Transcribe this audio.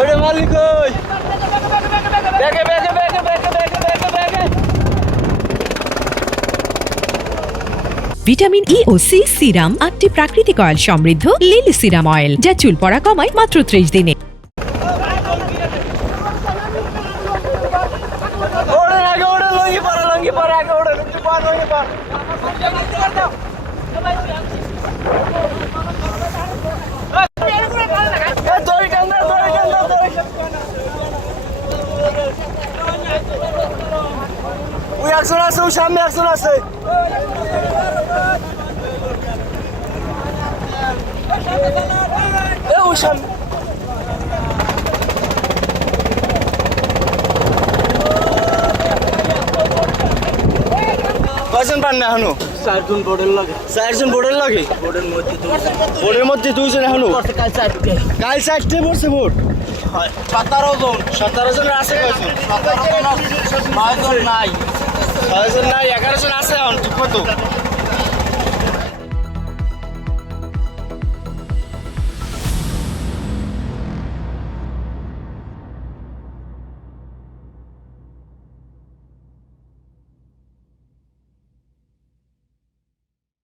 ওরে মালিক ওই ব্যাগে ব্যাগে ব্যাগে ব্যাগে ব্যাগে ব্যাগে ব্যাগে ভিটামিন ই ও সি সিরাম 8টি প্রাকৃতিক অয়েল সমৃদ্ধ লিলি সিরাম অয়েল যা চুল পড়া কমায় মাত্র 30 দিনে। ওরে আগে ওরে লঙ্গি পরা আগে ওরে লঙ্গি পর দড়ি টান ওই একজন আছে ওই সামনে একজন আছে ওই সামনে কয়জন পান না এখনো চারজন বোর্ডের লাগে চারজন বোর্ডের লাগে বোর্ডের মধ্যে দুইজন এখনো কাল চারটে কাল 4টে পড়ছে বোর্ড 17 জনের আছে কয়জন 9 জন নাই 6 জন নাই 11 জন আছে এখন কত